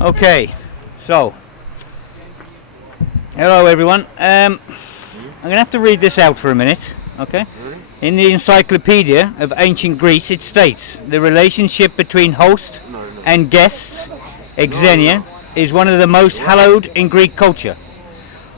Okay, so hello everyone. I'm going to have to read this out for a minute. Okay. In the Encyclopedia of Ancient Greece, it states the relationship between host and guests, exenia, is one of the most hallowed in Greek culture.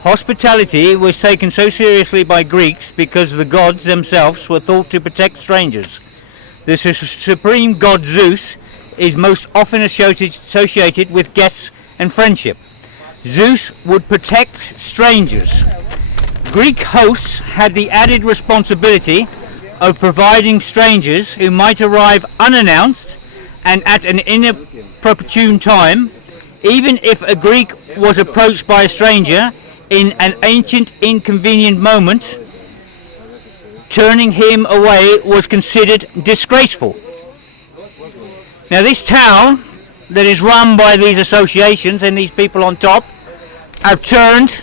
Hospitality was taken so seriously by Greeks because the gods themselves were thought to protect strangers. The supreme god Zeus is most often associated with guests and friendship. Zeus would protect strangers. Greek hosts had the added responsibility of providing strangers who might arrive unannounced and at an inopportune time, even if a Greek was approached by a stranger in an ancient inconvenient moment. Turning him away was considered disgraceful. Now this town that is run by these associations and these people on top have turned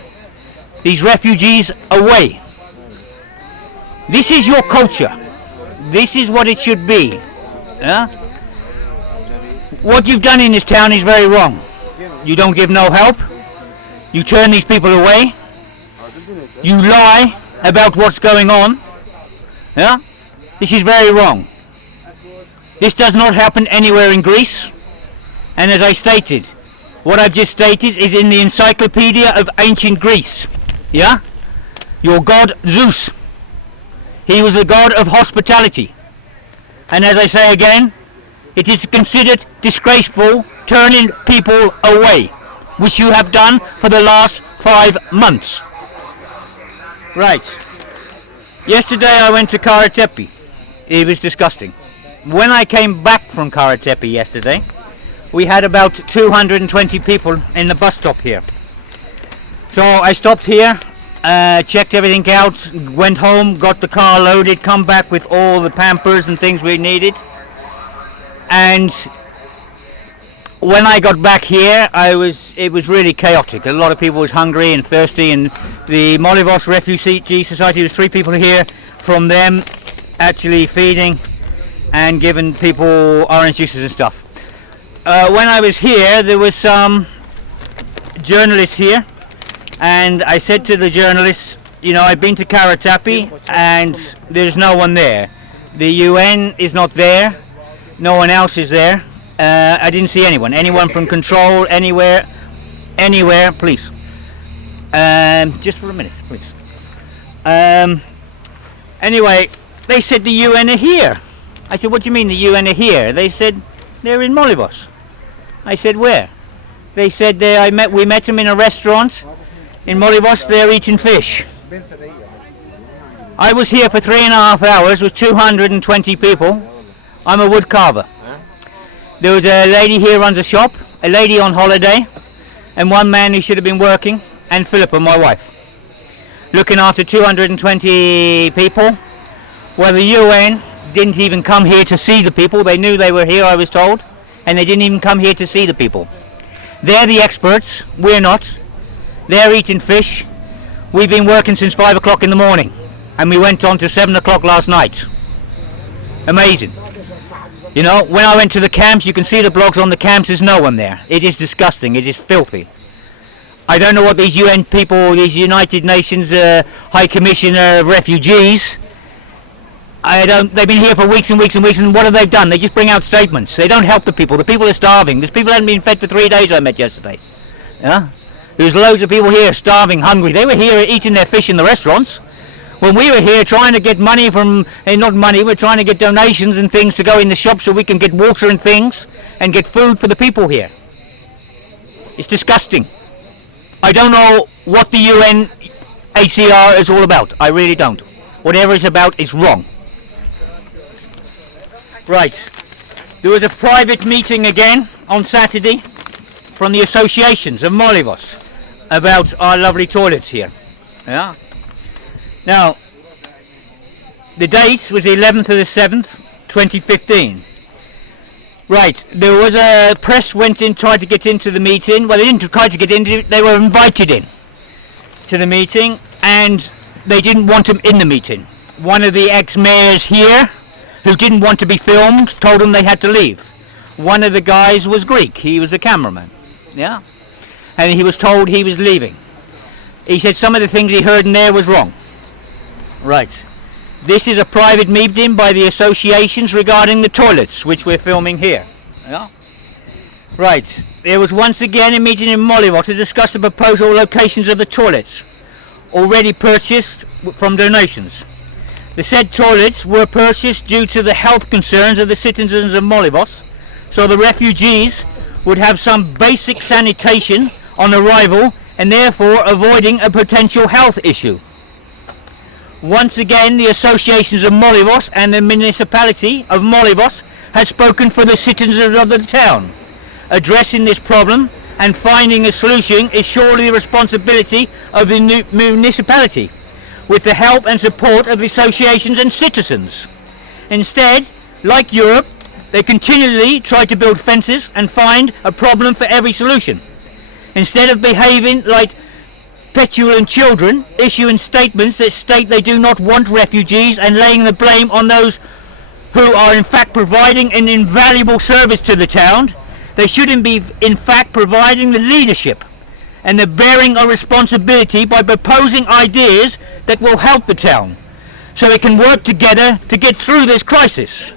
these refugees away. This is your culture. This is what it should be. Yeah? What you've done in this town is very wrong. You don't give no help. You turn these people away. You lie about what's going on. Yeah? This is very wrong. This does not happen anywhere in Greece. And as I stated, what I've just stated is in the Encyclopedia of Ancient Greece. Yeah? Your god Zeus. He was the god of hospitality. And as I say again, it is considered disgraceful turning people away, which you have done for the last 5 months. Right. Yesterday I went to Karatepe. It was disgusting. When I came back from Karatepe yesterday, we had about 220 people in the bus stop here. So I stopped here, checked everything out, went home, got the car loaded, come back with all the Pampers and things we needed. And when I got back here, it was really chaotic. A lot of people was hungry and thirsty, and the Molivos Refugee Society, there's 3 people here from them actually feeding and giving people orange juices and stuff. When I was here, there was some journalists here, and I said to the journalists, you know, I've been to Karatepe and there's no one there. The UN is not there, no one else is there. I didn't see anyone from control, anywhere, please. Just for a minute, please. Anyway, they said the UN are here. I said, what do you mean the UN are here? They said, they're in Molivos. I said, where? They said, we met them in a restaurant in Molivos, they're eating fish. I was here for 3.5 hours with 220 people. I'm a wood carver. There was a lady here who runs a shop, a lady on holiday, and one man who should have been working, and Philippa, my wife. Looking after 220 people. Well, the UN didn't even come here to see the people. They knew they were here, I was told, and they didn't even come here to see the people. They're the experts, we're not. They're eating fish. We've been working since 5 o'clock in the morning, and we went on to 7 o'clock last night. Amazing. You know, when I went to the camps, you can see the blogs on the camps, there's no one there. It is disgusting, it is filthy. I don't know what these UN people, these United Nations High Commissioner of Refugees, they've been here for weeks and weeks and weeks, and what have they done? They just bring out statements. They don't help the people. The people are starving. These people hadn't been fed for 3 days, I met yesterday. Yeah? There's loads of people here starving, hungry. They were here eating their fish in the restaurants. When we were here trying to get money from, not money, we're trying to get donations and things to go in the shop so we can get water and things and get food for the people here. It's disgusting. I don't know what the UNHCR is all about. I really don't. Whatever it's about is wrong. Right. There was a private meeting again on Saturday from the associations of Molivos about our lovely toilets here. Yeah. Now, the date was the 11th of the 7th, 2015. Right, there was a press went in, tried to get into the meeting. Well, they didn't try to get in, they were invited in to the meeting, and they didn't want them in the meeting. One of the ex-mayors here, who didn't want to be filmed, told them they had to leave. One of the guys was Greek, he was a cameraman. Yeah, and he was told he was leaving. He said some of the things he heard in there was wrong. Right. This is a private meeting by the associations regarding the toilets, which we're filming here. Yeah. Right. There was once again a meeting in Mollywood to discuss the proposal locations of the toilets, already purchased from donations. The said toilets were purchased due to the health concerns of the citizens of Mollywood, so the refugees would have some basic sanitation on arrival and therefore avoiding a potential health issue. Once again, the associations of Mollywood and the municipality of Mollywood had spoken for the citizens of the town. Addressing this problem and finding a solution is surely the responsibility of the municipality, with the help and support of the associations and citizens. Instead, like Europe, they continually try to build fences and find a problem for every solution. Instead of behaving like petulant children, issuing statements that state they do not want refugees and laying the blame on those who are in fact providing an invaluable service to the town, they shouldn't be in fact providing the leadership and the bearing of responsibility by proposing ideas that will help the town so they can work together to get through this crisis.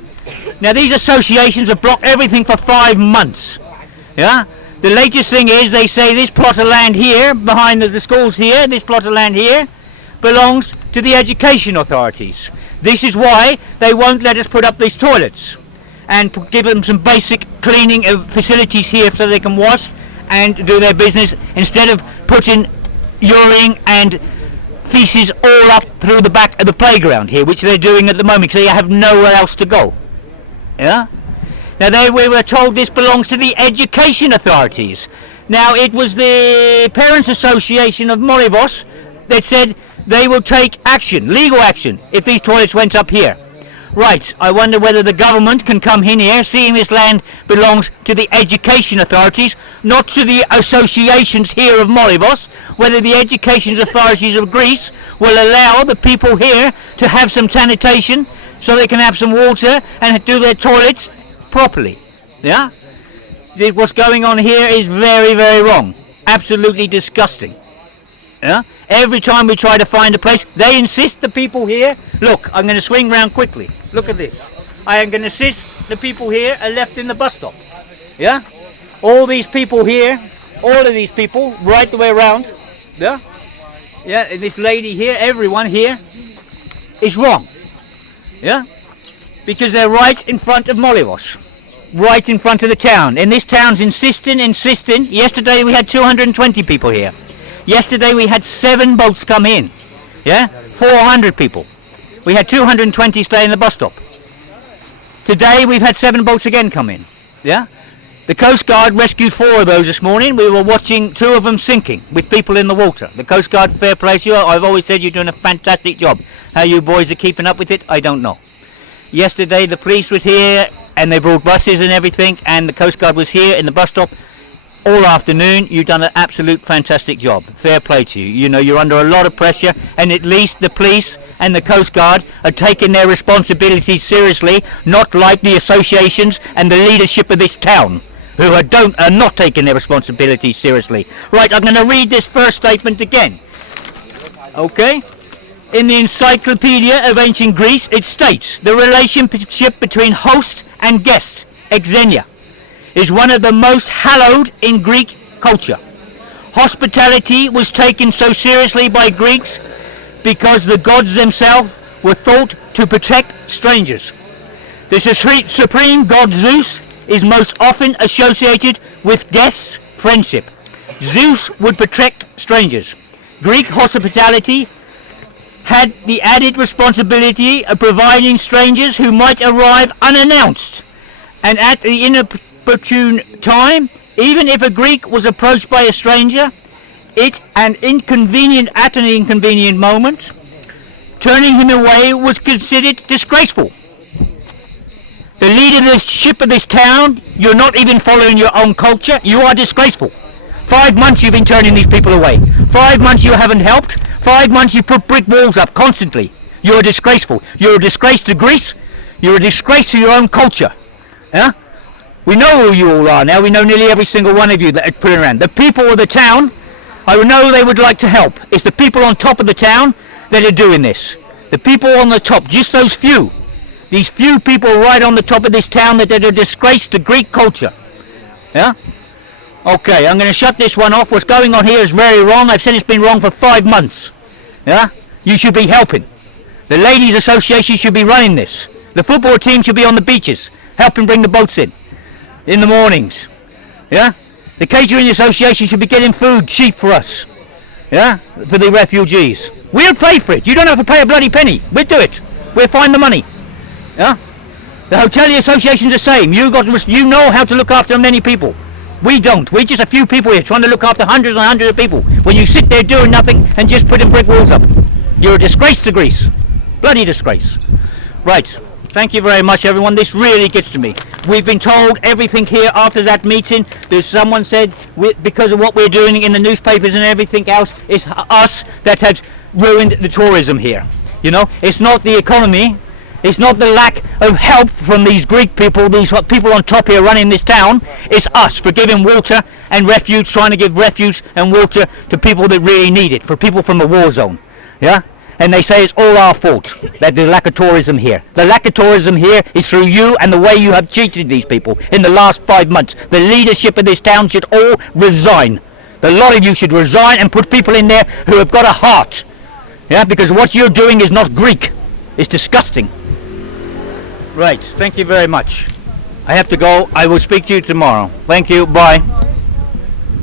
Now these associations have blocked everything for 5 months. Yeah? The latest thing is they say this plot of land here, behind the schools here, this plot of land here, belongs to the education authorities. This is why they won't let us put up these toilets and give them some basic cleaning facilities here so they can wash and do their business, instead of putting urine and feces all up through the back of the playground here, which they're doing at the moment, so you have nowhere else to go. Yeah? Now we were told this belongs to the education authorities. Now it was the Parents Association of Mollywood that said they will take action, legal action, if these toilets went up here. Right, I wonder whether the government can come in here, seeing this land belongs to the education authorities, not to the associations here of Mollywood, whether the education authorities of Greece will allow the people here to have some sanitation so they can have some water and do their toilets properly. Yeah? What's going on here is very, very wrong. Absolutely disgusting. Yeah? Every time we try to find a place, they insist the people here. Look, I'm going to swing round quickly. Look at this. I am going to insist the people here are left in the bus stop. Yeah? All these people here, all of these people, right the way around. Yeah? Yeah, and this lady here, everyone here is wrong. Yeah? Because they're right in front of Mollywood. Right in front of the town. And this town's insisting. Yesterday we had 220 people here. Yesterday we had 7 boats come in. Yeah? 400 people. We had 220 stay in the bus stop. Today we've had 7 boats again come in. Yeah? The Coast Guard rescued 4 of those this morning. We were watching 2 of them sinking with people in the water. The Coast Guard, fair play to you. I've always said you're doing a fantastic job. How you boys are keeping up with it, I don't know. Yesterday the police was here and they brought buses and everything, and the Coast Guard was here in the bus stop all afternoon. You've done an absolute fantastic job. Fair play to you. You know, you're under a lot of pressure, and at least the police and the Coast Guard are taking their responsibilities seriously, not like the associations and the leadership of this town, who are not taking their responsibilities seriously. Right, I'm going to read this first statement again. Okay? In the Encyclopedia of Ancient Greece, it states, the relationship between host and guest, exenia, is one of the most hallowed in Greek culture. Hospitality was taken so seriously by Greeks because the gods themselves were thought to protect strangers. The supreme god Zeus is most often associated with guests' friendship. Zeus would protect strangers. Greek hospitality had the added responsibility of providing strangers who might arrive unannounced and at the inopportune time. Even if a Greek was approached by a stranger at an inconvenient moment, turning him away was considered disgraceful. The leadership of this town, you're not even following your own culture, you are disgraceful. 5 months you've been turning these people away. 5 months you haven't helped. 5 months you put brick walls up constantly. You're disgraceful. You're a disgrace to Greece. You're a disgrace to your own culture. Yeah? We know who you all are now. We know nearly every single one of you that are putting around. The people of the town, I know they would like to help. It's the people on top of the town that are doing this. The people on the top, just those few. These few people right on the top of this town that are a disgrace to Greek culture. Yeah? Okay, I'm going to shut this one off. What's going on here is very wrong. I've said it's been wrong for 5 months. Yeah? You should be helping. The Ladies Association should be running this. The football team should be on the beaches, helping bring the boats in the mornings. Yeah? The Catering Association should be getting food cheap for us. Yeah? For the refugees. We'll pay for it. You don't have to pay a bloody penny. We'll do it. We'll find the money. Yeah? The Hotelier Association's the same. You know how to look after many people. We don't. We're just a few people here trying to look after hundreds and hundreds of people. When you sit there doing nothing and just putting brick walls up. You're a disgrace to Greece. Bloody disgrace. Right. Thank you very much, everyone. This really gets to me. We've been told everything here after that meeting. There's someone said because of what we're doing in the newspapers and everything else, it's us that has ruined the tourism here. You know, it's not the economy. It's not the lack of help from these Greek people, these people on top here running this town. It's us for giving water and refuge, trying to give refuge and water to people that really need it, for people from the war zone. Yeah? And they say it's all our fault, that the lack of tourism here. The lack of tourism here is through you and the way you have treated these people in the last 5 months. The leadership of this town should all resign. A lot of you should resign and put people in there who have got a heart. Yeah, because what you're doing is not Greek. It's disgusting. Right, thank you very much. I have to go. I will speak to you tomorrow. Thank you. Bye.